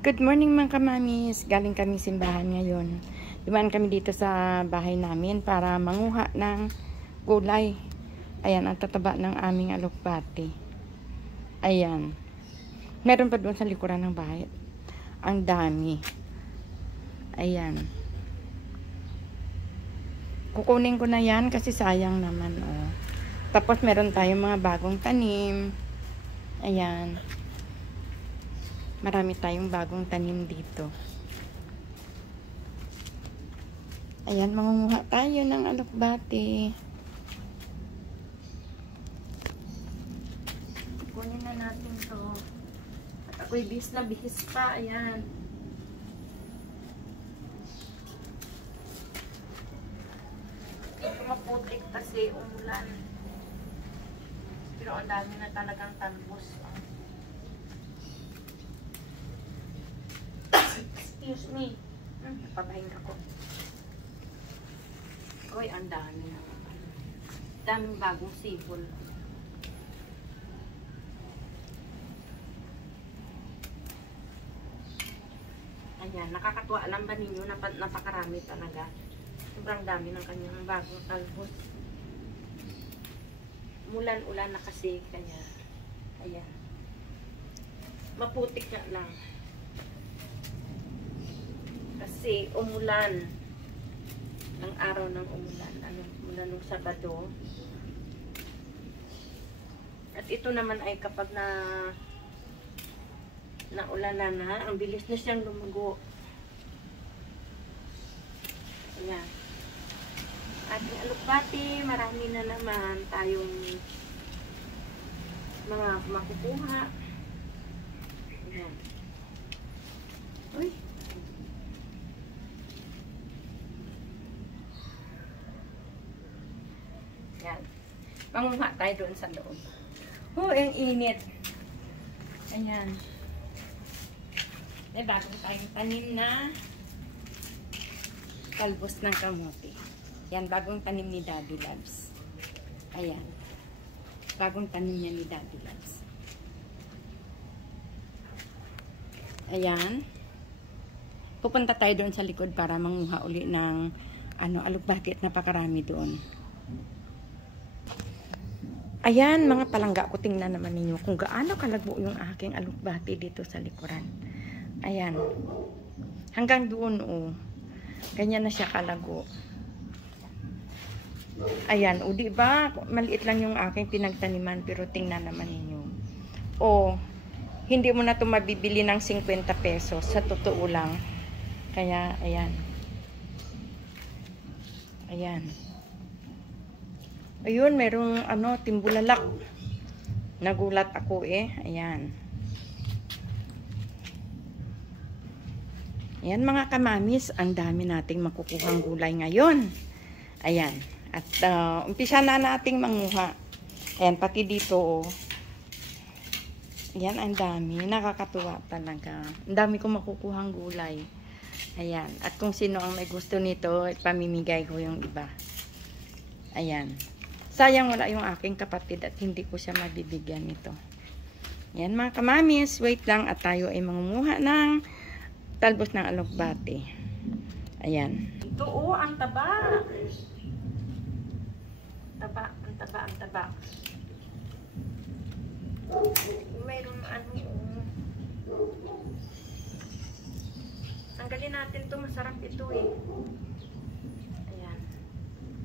Good morning mga kamamis. Galing kami simbahan ngayon. Dumaan kami dito sa bahay namin para manguha ng gulay. Ayan, ang tataba ng aming alokbati. Ayan. Meron pa doon sa likuran ng bahay. Ang dami. Ayan. Kukunin ko na yan kasi sayang naman. Oh. Tapos meron tayong mga bagong tanim. Ayan. Marami tayong bagong tanim dito. Ayan, mangunguha tayo ng alokbati. Kunin na natin to. At ako'y bihis na bihis pa. Ayan. Ito maputik kasi umulan. Pero ang dami na talagang talbos. Excuse me. Napapahinga ko. Uy, ang dami na. Daming bagong sipol. Ayan, nakakatuwa lang ba ninyo? Napakarami talaga. Sobrang dami ng kanyang bagong talbos. Mulan-ulan na kasi, kaya ayan. Maputik na lang. Kasi umulan. Ang araw ng umulan. Mula nung Sabado. At ito naman ay kapag naulanan na, ang bilis na siyang lumago. Ayan. Ating alokbati, marami na naman tayong mga makukuha. Ayan. Uy. Ayan. Mangunguha tayo doon sa loob. Oh, ang init. Ayan. May bagong tayong tanim na talbos ng kamote. Yan, bagong tanim ni Daddy Loves. Ayan. Bagong tanim niya ni Daddy Loves. Ayan. Pupunta tayo doon sa likod para manguha uli ng alokbati at napakarami doon. Ayan, mga palangga ko, tingnan naman ninyo kung gaano kalagbo yung aking alokbati dito sa likuran. Ayan. Hanggang doon, oh. Ganyan na siya kalago. Ayan, o diba? Maliit lang yung aking pinagtaniman, pero tingnan naman ninyo. O, hindi mo na ito mabibili ng 50 pesos. Sa totoo lang. Kaya, ayan. Ayan. Ayun, merong timbulalak. Nagulat ako eh. Ayan. Ayan mga kamamis, ang dami nating makukuhang gulay ngayon. Ayan. At umpisa na nating manguha. Ayan, pati dito oh. Ayan, ang dami. Nakakatuwa talaga. Ang dami kong makukuhang gulay. Ayan. At kung sino ang may gusto nito, pamimigay ko yung iba. Ayan. Sayang wala yung aking kapatid at hindi ko siya mabibigyan nito. Ayan mga kamamis, wait lang at tayo ay mangunguha ng talbos ng alokbati. Ayan. Ito oh, ang taba. Ang taba. Mayroon tanggalin natin to, masarap ito eh. Ayan.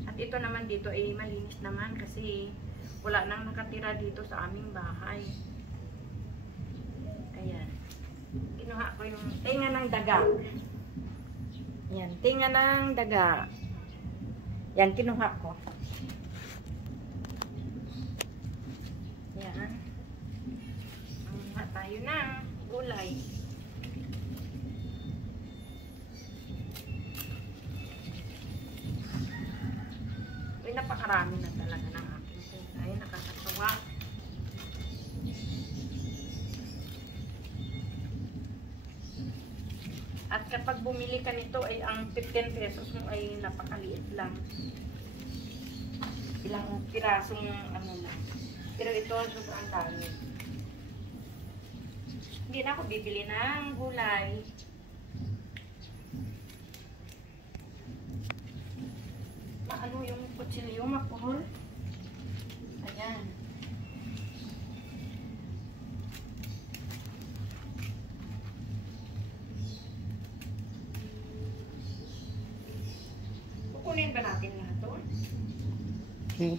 At ito naman dito ay malinis naman kasi wala nang nakatira dito sa aming bahay. Ayan. Kinuha ko yung tinga ng daga. Ayan, tinga ng daga. Yan, kinuha ko. Ayan. Manguha tayo ng gulay. Uy, napakarami na talaga ng aking gulay. Nakakatawa. At kapag bumili ka nito ay ang 15 pesos mo ay napakaliit lang. Ilang pirasong lang. Pero ito sobrang dami. Hindi na ako bibili ng gulay. Maano yung kutsilyo, mapuhol. Ayan. Kukunin ba natin lahat to?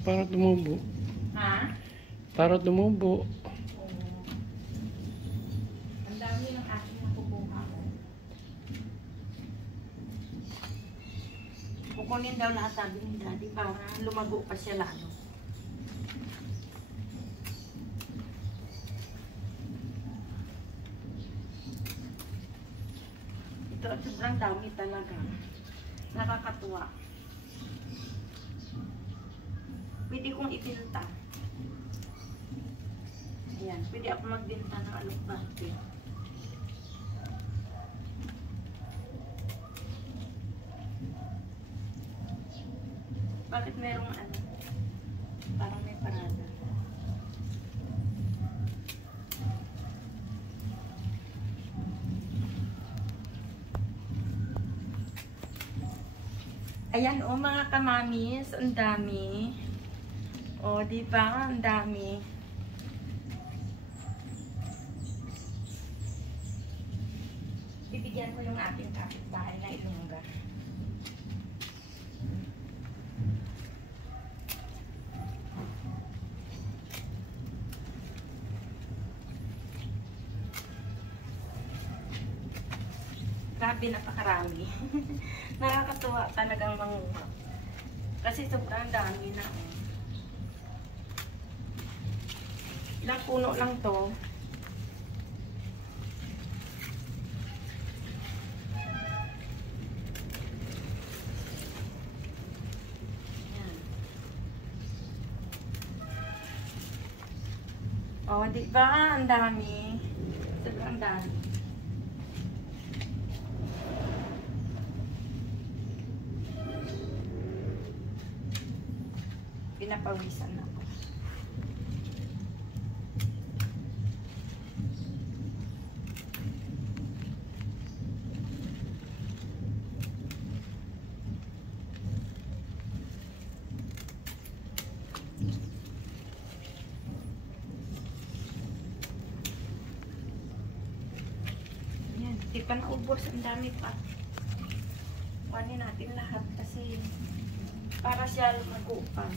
Para tumubo. Ha? Para tumubo. Oo. Ang dami ng aking nakukuha ko. Kukunin daw lahat, sabi ni Daddy, para lumago pa siya lalo. Ito, sobrang dami talaga. Nakakatuwa. Pwede kong ibinta. Ayan, pwede ako magbenta ng alokbate. Bakit merong ano? Parang may parada. Ayan o mga kamamis, ang dami. O, di ba? Ang dami. Bibigyan ko yung ating kapitbahay na ilungga. Grabe, napakarami. Nakakatuwa talagang manguha. Kasi sobrang dami na. Ilang puno lang to. Yan. Oh, di ba? Ang dami. Sobrang dami. Pinapawisan na ako. Yan, di pa naubos. Ang dami pa. Kuhanin natin lahat kasi para siya lumago pa.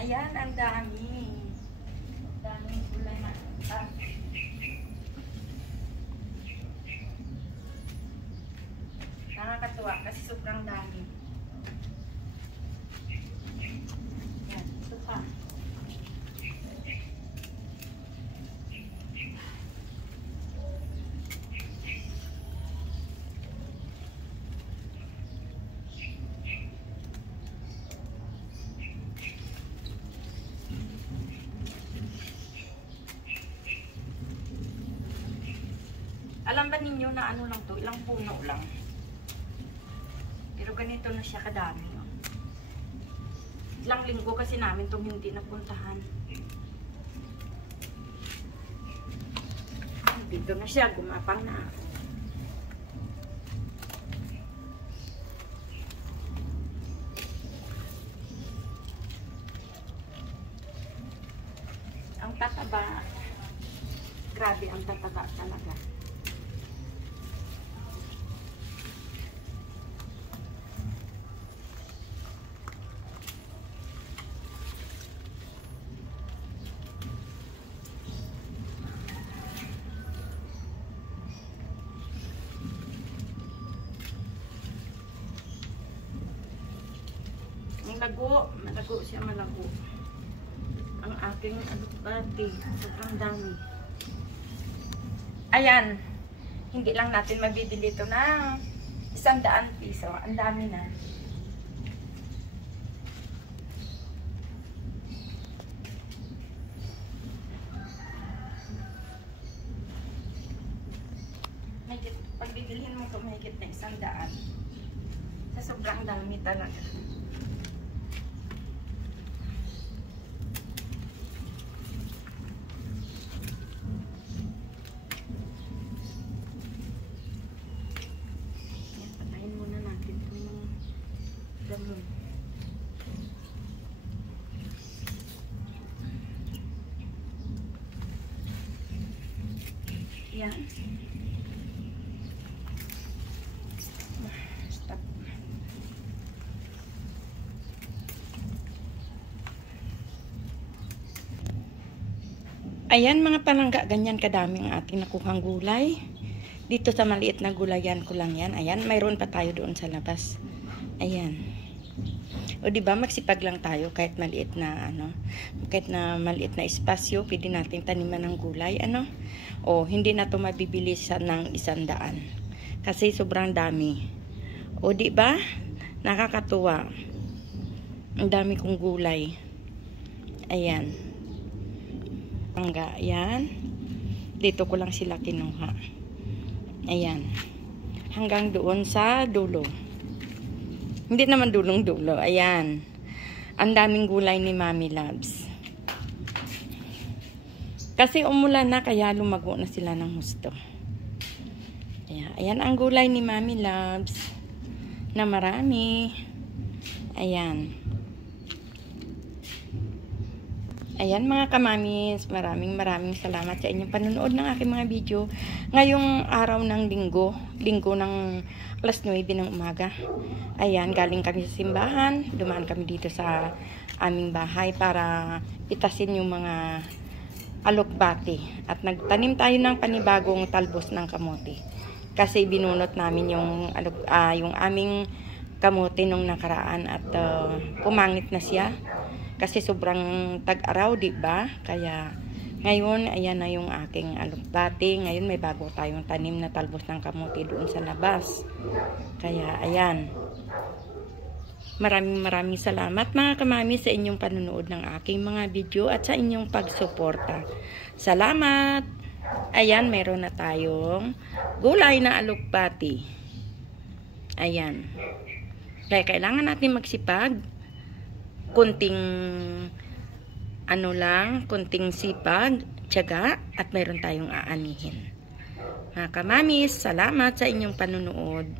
Ayan, ang dami. Daming gulay na. Nakakatuwa kasi sobrang dami. Yan, ito pa. Alam ba ninyo na ano lang to, ilang puno lang. Pero ganito na siya kadami. No? Ilang linggo kasi namin itong hindi napuntahan. Dito na siya, gumapang na ako. Ang tataba, grabe ang tataba talaga. Malago siya, malago. Ang aking alokbate, sobrang dami. Ayan, hindi lang natin mabibili ito ng 100 piso. Ang dami na. Pag bibilihin mo ito, mahigit na 100. talaga. Yan, patayin muna natin itong mga dahon. Yan. Stop. Ayan mga palangga, ganyan kadami ang ating nakuhang gulay. Dito sa maliit na gulayan ko lang yan. Ayan, mayroon pa tayo doon sa labas. Ayan. O diba, magsipag lang tayo kahit maliit na kahit na maliit na espasyo, pwede nating taniman ng gulay, O hindi na 'to mabibili ng 100. Kasi sobrang dami. O diba? Nakakatuwa. Ang dami kong gulay. Ayan. Pangga, ayan. Dito ko lang sila kinuha. Ayan. Hanggang doon sa dulo. Hindi naman dulong-dulo. Ayan. Ang daming gulay ni Mami Loves. Kasi umulan na, kaya lumago na sila ng husto. Ayan. Ayan ang gulay ni Mami Loves. Na marami. Ayan. Ayan mga kamamis, maraming salamat sa inyong panonood ng aking mga video. Ngayong araw ng linggo ng alas 9 ng umaga. Ayan, galing kami sa simbahan, dumaan kami dito sa aming bahay para pitasin yung mga alokbati. At nagtanim tayo ng panibagong talbos ng kamote. Kasi binunot namin yung aming kamote nung nakaraan at pumangit na siya. Kasi sobrang tag-araw, diba? Kaya ngayon, ayan na yung aking alokbati. Ngayon may bago tayong tanim na talbos ng kamote doon sa labas. Kaya ayan. Maraming salamat mga kamami sa inyong panonood ng aking mga video at sa inyong pagsuporta. Salamat! Ayan, meron na tayong gulay na alokbati. Ayan. Kaya kailangan natin magsipag. Kunting kunting sipag, tiyaga, at meron tayong aanihin. Mga kamamis, salamat sa inyong panunood.